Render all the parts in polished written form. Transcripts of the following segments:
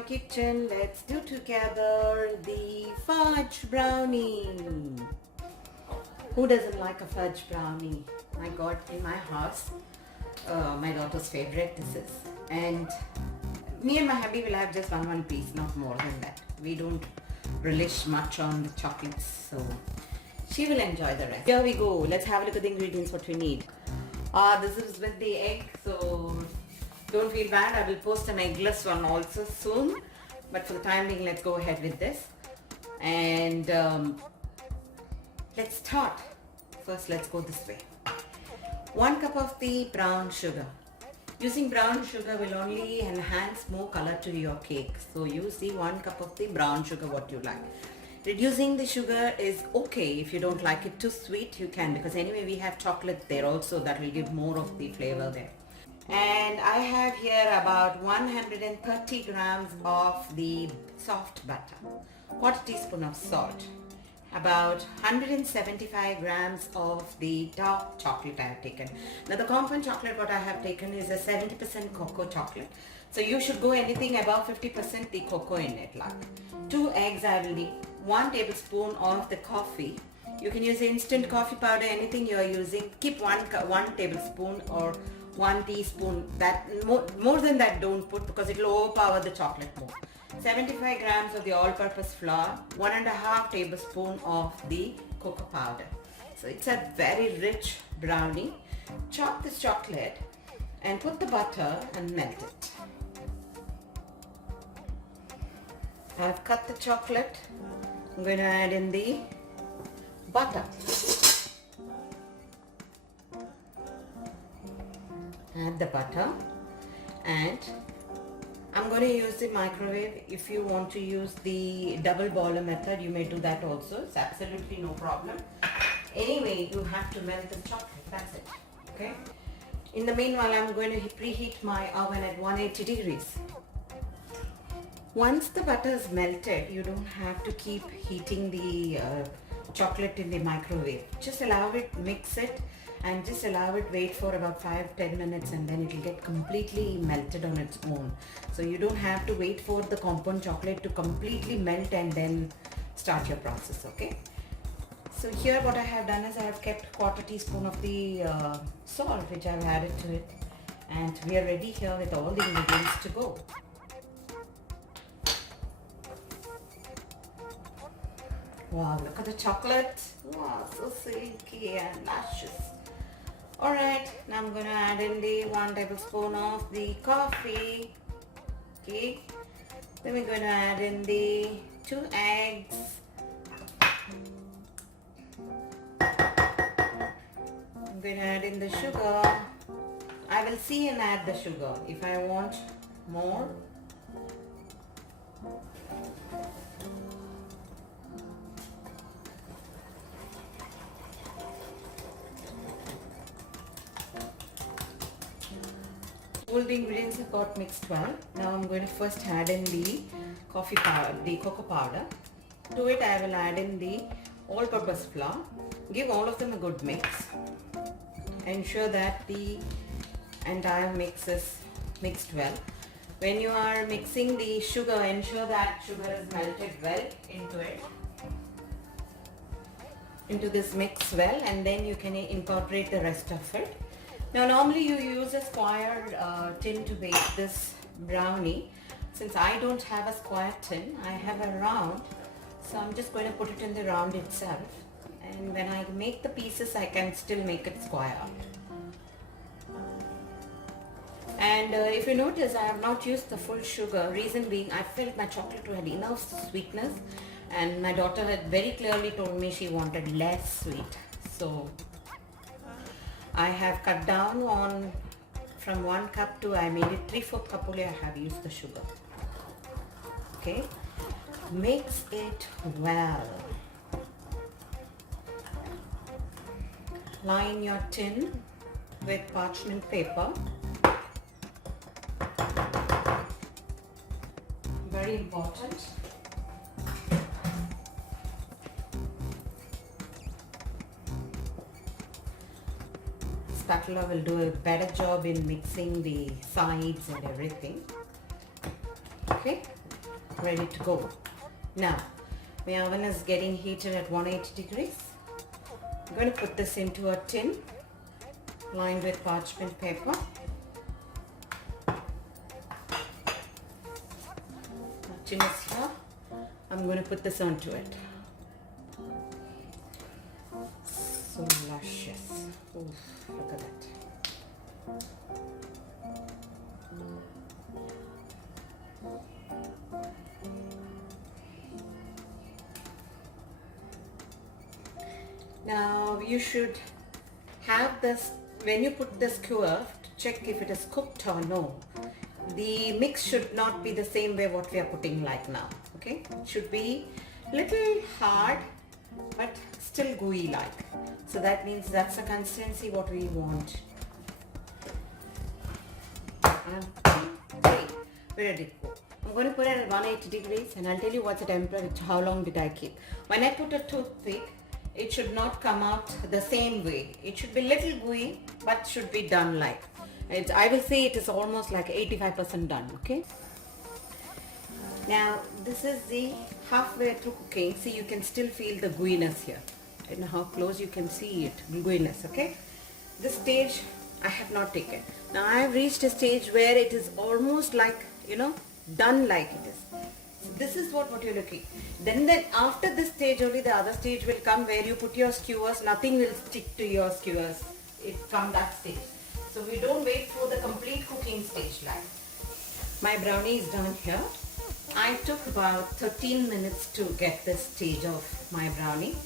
my kitchen. Let's do together the fudge brownie. Who doesn't like a fudge brownie? I got in my house, my daughter's favorite this is. And me and my hubby will have just one piece, not more than that. We don't relish much on the chocolates, so she will enjoy the rest. Here we go. Let's have a look at the ingredients, what we need. This is with the egg, so don't feel bad. I will post an eggless one also soon. But for the time being, let's go ahead with this. And let's start. First, let's go this way. 1 cup of the brown sugar. Using brown sugar will only enhance more color to your cake. So use the 1 cup of the brown sugar, what you like. Reducing the sugar is okay. If you don't like it too sweet, you can, because anyway we have chocolate there also that will give more of the flavor there. And I have here about 130 grams of the soft butter, 1/4 teaspoon of salt, about 175 grams of the dark chocolate I have taken. Now the compound chocolate what I have taken is a 70% cocoa chocolate. So you should go anything above 50% the cocoa in it. Like 2 eggs I will need, 1 tablespoon of the coffee. You can use instant coffee powder, anything you are using. Keep 1 tablespoon or 1 teaspoon. That more than that don't put, because it will overpower the chocolate more. 75 grams of the all-purpose flour, 1.5 tablespoon of the cocoa powder. So it's a very rich brownie. Chop this chocolate and put the butter and melt it. I've cut the chocolate. I'm going to add in the butter. Add the butter, and I'm going to use the microwave. If you want to use the double boiler method, you may do that also. It's absolutely no problem. Anyway, you have to melt the chocolate. That's it. Okay. In the meanwhile, I'm going to preheat my oven at 180 degrees. Once the butter is melted, you don't have to keep heating the chocolate in the microwave. Just allow it, mix it, and just allow it wait for about 5-10 minutes, and then it will get completely melted on its own. So you don't have to wait for the compound chocolate to completely melt and then start your process. Okay. So here what I have done is I have kept 1/4 teaspoon of the salt, which I have added to it, and we are ready here with all the ingredients to go. Wow, look at the chocolate. Wow, so silky and luscious. Alright, now I'm going to add in the 1 tablespoon of the coffee. Okay. Then we're going to add in the 2 eggs. I'm going to add in the sugar. I will see and add the sugar if I want more. All the ingredients have got mixed well. Now I'm going to first add in the coffee powder, the cocoa powder. To it I will add in the all-purpose flour. Give all of them a good mix. Ensure that the entire mix is mixed well. When you are mixing the sugar, ensure that sugar is melted well into it, into this mix well, and then you can incorporate the rest of it. Now normally you use a square tin to bake this brownie. Since I don't have a square tin, I have a round, so I'm just going to put it in the round itself, and when I make the pieces I can still make it square. And if you notice, I have not used the full sugar. Reason being, I felt my chocolate had enough sweetness, and my daughter had very clearly told me she wanted less sweet. So I have cut down on from 1 cup to, I made it 3/4 cup only. I have used the sugar. Okay, mix it well. Line your tin with parchment paper. Very important. Spatula will do a better job in mixing the sides and everything. Okay, ready to go. Now, my oven is getting heated at 180 degrees. I'm going to put this into a tin lined with parchment paper. The tin is here. I'm going to put this onto it. So luscious. Oof, look at that. Now you should have this, when you put the skewer, to check if it is cooked or no. The mix should not be the same way what we are putting like now. Okay, it should be little hard but still gooey like. So that means that's the consistency what we want. And 3, we're ready to go. I'm going to put it at 180 degrees and I'll tell you what's the temperature, how long did I keep. When I put a toothpick, it should not come out the same way. It should be little gooey but should be done like. I will say it is almost like 85% done, okay? Now this is the halfway through cooking. See, you can still feel the gooiness here. I don't know how close you can see it, gooiness, okay? This stage I have not taken. Now I have reached a stage where it is almost like, you know, done like it is. So this is what you're looking. Then after this stage only the other stage will come where you put your skewers, nothing will stick to your skewers. It come that stage. So we don't wait for the complete cooking stage like. My brownie is done here. I took about 13 minutes to get this stage of my brownie.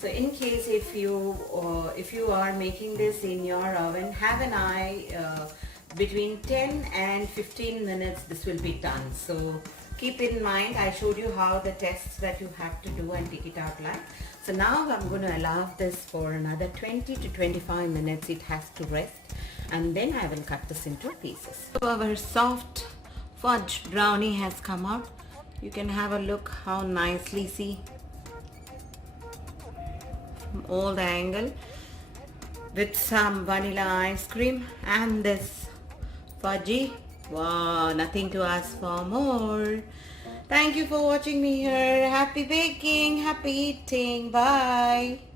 So in case if you are making this in your oven, have an eye between 10 and 15 minutes this will be done. So keep in mind, I showed you how the tests that you have to do and take it out like. So now I'm going to allow this for another 20 to 25 minutes. It has to rest and then I will cut this into pieces. So our soft fudge brownie has come out. You can have a look how nicely, see, from all the angle, with some vanilla ice cream and this fudgy. Wow, nothing to ask for more. Thank you for watching me here. Happy baking, happy eating. Bye.